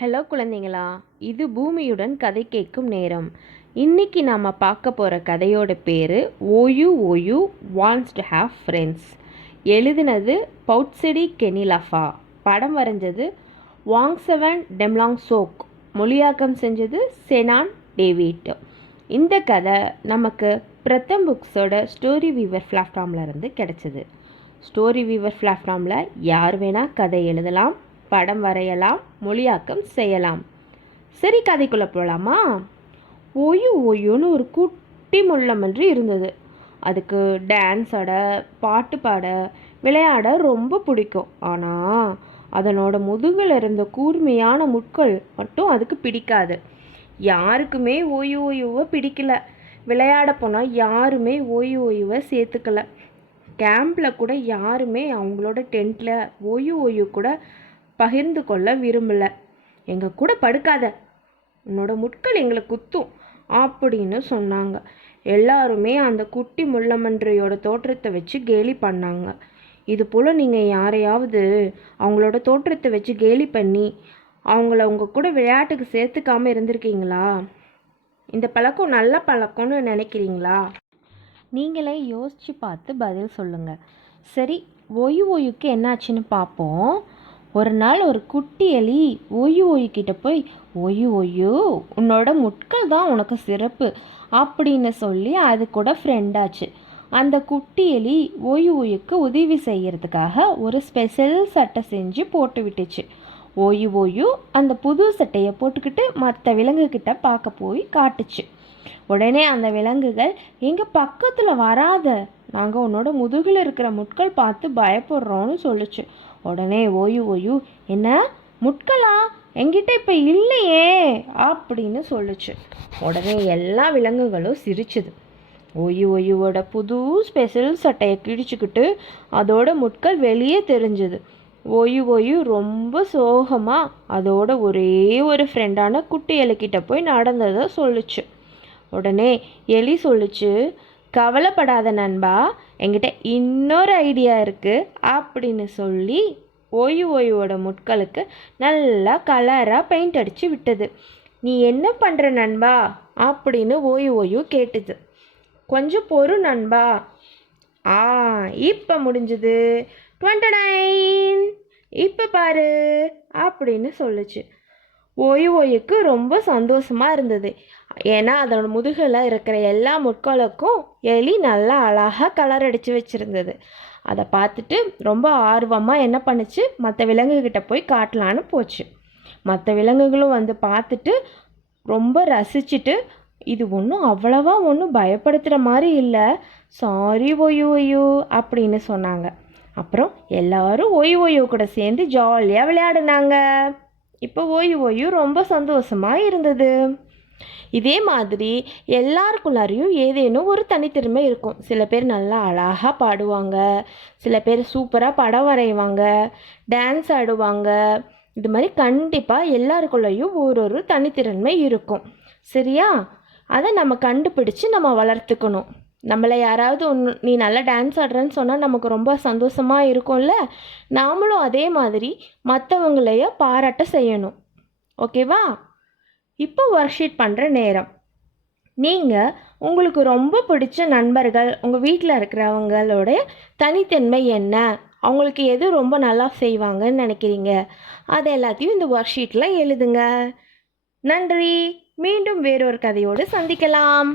Hello குழந்தைங்களா இது பூமியுடன் கதை கேட்கும் நேரம். இன்னைக்கு நாம் பார்க்க போகிற கதையோட பேர் ஓயு ஓயு வாண்ட்ஸ் டு ஹாவ் ஃப்ரெண்ட்ஸ் எழுதினது பவுட்செடி கெனிலஃபா. படம் வரைஞ்சது வாங் செவன் டெம்லாங் சோக் மொழியாக்கம் செஞ்சது செனான் டேவிட். இந்த கதை நமக்கு பிரதம் புக்ஸோட ஸ்டோரி வீவர் பிளாட்ஃபார்ம்லேருந்து கிடச்சிது. ஸ்டோரி வீவர் பிளாட்ஃபார்மில் யார் வேணால் கதை எழுதலாம். படம் வரையலாம் மொழியாக்கம் செய்யலாம். சரி கதைக்குள்ளே போகலாமா ஒயு ஒயுன்னு ஒரு குட்டி முள்ளமன்று இருந்தது. அதுக்கு டான்ஸ் ஆட பாட்டு பாட விளையாட ரொம்ப பிடிக்கும். ஆனால் அதனோட முதுகில் இருந்த கூர்மையான முட்கள் மட்டும் அதுக்கு பிடிக்காது. யாருக்குமே ஓய்வு ஓய்வை பிடிக்கல. விளையாட போனால் யாருமே ஓய்வு ஓய்வை சேர்த்துக்கல. கேம்பில் கூட யாருமே அவங்களோட டென்ட்டில் ஓய்வு ஓய்வு கூட பகிர்ந்து கொள்ள விரும்பல. எங்கள் கூட படுக்காத. உன்னோட முட்கள் எங்களை குத்தும் அப்படின்னு சொன்னாங்க. எல்லாருமே அந்த குட்டி முள்ளமன்றையோட தோற்றத்தை வச்சு கேலி பண்ணாங்க. இது போல் நீங்கள் யாரையாவது அவங்களோட தோற்றத்தை வச்சு கேலி பண்ணி அவங்கள அவங்க கூட விளையாட்டுக்கு சேர்த்துக்காம இருந்திருக்கீங்களா? இந்த பழக்கம் நல்ல பழக்கம்னு நினைக்கிறீங்களா? நீங்களே யோசித்து பார்த்து பதில் சொல்லுங்கள் சரி ஒயு ஒயுக்கு என்னாச்சுன்னு பார்ப்போம் ஒரு நாள் ஒரு குட்டி எலி ஒய்யு ஒயு கிட்ட போய் ஒய்யு ஒய்யு உன்னோட முட்கள் தான் உனக்கு சிறப்பு அப்படின்னு சொல்லி அது கூட ஃப்ரெண்டாச்சு அந்த குட்டி எலி ஒய்யு ஒய்யுக்கு உதவி செய்கிறதுக்காக ஒரு ஸ்பெஷல் சட்டை செஞ்சு போட்டு விட்டுச்சு. ஓயு ஓயு அந்த புது சட்டையை போட்டுக்கிட்டு மற்ற விலங்குகிட்ட பார்க்க போய் காட்டுச்சு. உடனே அந்த விலங்குகள் எங்கள் பக்கத்தில் வராத நாங்கள் உன்னோட முதுகில் இருக்கிற முட்கள் பார்த்து பயப்படுறோன்னு சொல்லுச்சு. உடனே ஓயு ஓயு என்ன? முட்களா? என்கிட்ட இப்போ இல்லையே! அப்படின்னு சொல்லுச்சு. உடனே எல்லா விலங்குகளும் சிரிச்சுது. ஒய்யு ஒய்யுவோட புது ஸ்பெஷல் சட்டையை கிழிச்சுக்கிட்டு அதோட முட்கள் வெளியே தெரிஞ்சுது. ஒய்யு ஒய்யு ரொம்ப சோகமாக அதோட ஒரே ஒரு ஃப்ரெண்டான குட்டி எலிக்கிட்ட போய் நடந்ததை சொல்லுச்சு. உடனே எலி சொல்லுச்சு கவலைப்படாத நண்பா என்கிட்ட இன்னொரு ஐடியா இருக்குது அப்படின்னு சொல்லி ஓய்வு ஓய்வோட முட்களுக்கு நல்லா கலராக பெயிண்ட் அடித்து விட்டது. நீ என்ன பண்ணுற நண்பா? அப்படின்னு ஓய்வு ஓய்வு கேட்டுது. கொஞ்சம் பொறு நண்பா. ஆ இப்போ முடிஞ்சுது. டுவெண்ட்டி நைன் இப்போ பாரு அப்படின்னு சொல்லுச்சு. ஓய் ஓய்க்கு ரொம்ப சந்தோஷமாக இருந்தது. ஏன்னா அதோட முதுகில் இருக்கிற எல்லா முட்களுக்கும் எலி நல்லா அழகாக கலர் அடித்து வச்சுருந்தது. அதை பார்த்துட்டு ரொம்ப ஆர்வமாக என்ன பண்ணுச்சு? மற்ற விலங்குகிட்ட போய் காட்டலான்னு போச்சு. மற்ற விலங்குகளும் வந்து பார்த்துட்டு ரொம்ப ரசிச்சுட்டு இது ஒன்றும் அவ்வளவா ஒன்றும் பயப்படுத்துகிற மாதிரி இல்லை. சாரி ஒய்யோ ஒய்யோ அப்படின்னு சொன்னாங்க. அப்புறம் எல்லாரும் ஒய் ஒய்யோ கூட சேர்ந்து ஜாலியாக விளையாடுனாங்க. இப்போ ஓய்வு ஓய்வு ரொம்ப சந்தோஷமாக இருந்தது. இதே மாதிரி எல்லாருக்குள்ளாரையும் ஏதேனும் ஒரு தனித்திறமை இருக்கும். சில பேர் நல்லா அழகாக பாடுவாங்க. சில பேர் சூப்பராக படம் வரைவாங்க. டான்ஸ் ஆடுவாங்க. இது மாதிரி கண்டிப்பாக எல்லாருக்குள்ளேயும் ஒரு ஒரு தனித்திறமை இருக்கும். சரியா? அதை நம்ம கண்டுபிடிச்சு நம்ம வளர்த்துக்கணும். நம்மளை யாராவது ஒன்று நீ நல்லா டான்ஸ் ஆடுறேன்னு சொன்னால் நமக்கு ரொம்ப சந்தோஷமாக இருக்கும்ல? நாமளும் அதே மாதிரி மற்றவங்களைய பாராட்ட செய்யணும். ஓகேவா இப்போ ஒர்க் ஷீட் பண்ணுற நேரம். நீங்கள் உங்களுக்கு ரொம்ப பிடிச்ச நண்பர்கள் உங்கள் வீட்டில் இருக்கிறவங்களோட தனித்தன்மை என்ன? அவங்களுக்கு எது ரொம்ப நல்லா செய்வாங்கன்னு நினைக்கிறீங்க? அது எல்லாத்தையும் இந்த ஒர்க் ஷீட்டில் எழுதுங்க. நன்றி. மீண்டும் வேறொரு கதையோடு சந்திக்கலாம்.